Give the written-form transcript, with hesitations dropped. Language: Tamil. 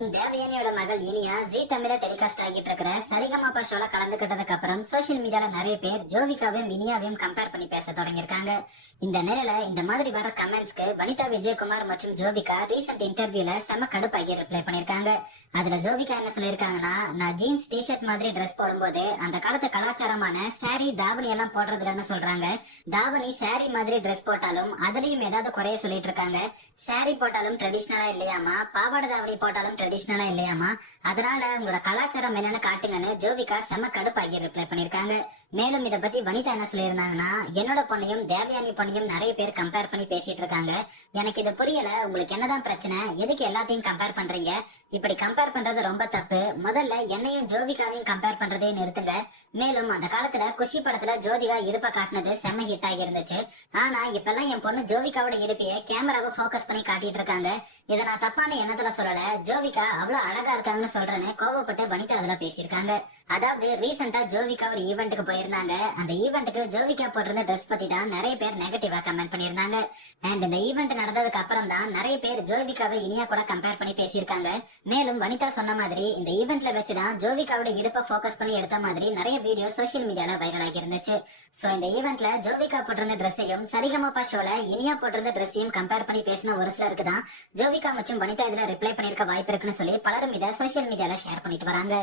தேவயானியோட மகள் இனியா ஜி தமிழ டெலிகாஸ்ட் ஆகிட்டு இருக்கிற சரிகமாப்பா ஷோல கலந்துகிட்டதுக்கு அப்புறம் சோசியல் மீடியால நிறைய பேர் ஜோவிகாவையும் இனியாவையும் கம்பேர் பண்ணி பேச தொடங்கியிருக்காங்க. இந்த நிலையில இந்த மாதிரி வர கமெண்ட்ஸ்க்கு வனிதா விஜயகுமார் மற்றும் ஜோவிகா ரீசெண்ட் இன்டர்வியூல செம கடுப்பாகி ரிப்ளை பண்ணிருக்காங்க. அதுல ஜோவிகா என்ன சொல்லிருக்காங்கன்னா, நான் ஜீன்ஸ் டிஷர்ட் மாதிரி ட்ரெஸ் போடும்போது அந்த காலத்து கலாச்சாரமான சாரி தாவணி எல்லாம் போடுறது இல்லைன்னு சொல்றாங்க. தாவணி சாரி மாதிரி ட்ரெஸ் போட்டாலும் அதுலயும் ஏதாவது குறைய சொல்லிட்டு இருக்காங்க. சாரி போட்டாலும் ட்ரெடிஷனலா இல்லையாமா, பாவாடை தாவணி போட்டாலும் ட்ரெடிஷனலா இல்லையாமா, அதனால உங்களோட கலாச்சாரம் என்னன்னு காட்டுங்கன்னு ஜோவிகா செம கடுப்பாகி ரிப்ளை பண்ணிருக்காங்க. மேலும் இத பத்தி வனிதா என்ன சொல்லியிருந்தாங்கன்னா, என்னோட பொண்ணையும் தேவயானி பொண்ணையும் நிறைய பேர் கம்பேர் பண்ணி பேசிட்டு இருக்காங்க. எனக்கு இது புரியல, உங்களுக்கு என்னதான் பிரச்சனை, எதுக்கு எல்லாத்தையும் கம்பேர் பண்றீங்க, இப்படி கம்பேர் பண்றது ரொம்ப தப்பு, முதல்ல என்னையும் ஜோவிகாவையும் கம்பேர் பண்றதே நிறுத்துங்க. மேலும் அந்த காலத்துல குஷி படத்துல ஜோதிகா இடுப்ப காட்டினது செம்ம ஹிட் ஆகி இருந்துச்சு. ஆனா இப்பெல்லாம் என் பொண்ணு ஜோவிகாவோட இடுப்பைய கேமராவை போக்கஸ் பண்ணி காட்டிட்டு இருக்காங்க. இதை நான் தப்பான எண்ணத்துல சொல்லல, ஜோவிகா அவ்வளவு அழகா இருக்காங்கன்னு சொல்றேன்னு கோவப்பட்டு வனிதா அதுல பேசியிருக்காங்க. அதாவது ரீசெண்டா ஜோவிகா ஒரு ஈவெண்ட்டுக்கு போயிருந்தாங்க. அந்த ஈவெண்ட்டுக்கு ஜோவிகா போட்டிருந்த ட்ரெஸ் பத்தி தான் நிறைய பேர் நெகட்டிவா கமெண்ட் பண்ணியிருந்தாங்க. அண்ட் இந்த ஈவெண்ட் நடந்ததுக்கு அப்புறம் தான் நிறைய பேர் ஜோவிகாவை இனியா கூட கம்பேர் பண்ணி பேசியிருக்காங்க. மேலும் வனிதா சொன்ன மாதிரி இந்த ஈவெண்ட்ல வச்சுதான் ஜோவிகாவோட இடுப்பை போக்கஸ் பண்ணி எடுத்த மாதிரி நிறைய வீடியோ சோசியல் மீடியால வைரல் ஆகி இருந்துச்சு. சோ இந்த ஈவெண்ட்ல ஜோவிகா போட்டிருந்த ட்ரெஸ்ஸையும் சரிகமாப்பா ஷோல இனியா போட்டிருந்த ட்ரெஸ்ஸையும் கம்பேர் பண்ணி பேசின ஒரு சிலருக்கு தான் ஜோவிகா மற்றும் வனிதா இதுல ரிப்ளை பண்ணிருக்க வாய்ப்பு இருக்குன்னு சொல்லி பலரும் இதை சோசியல் மீடியால ஷேர் பண்ணிட்டு வராங்க.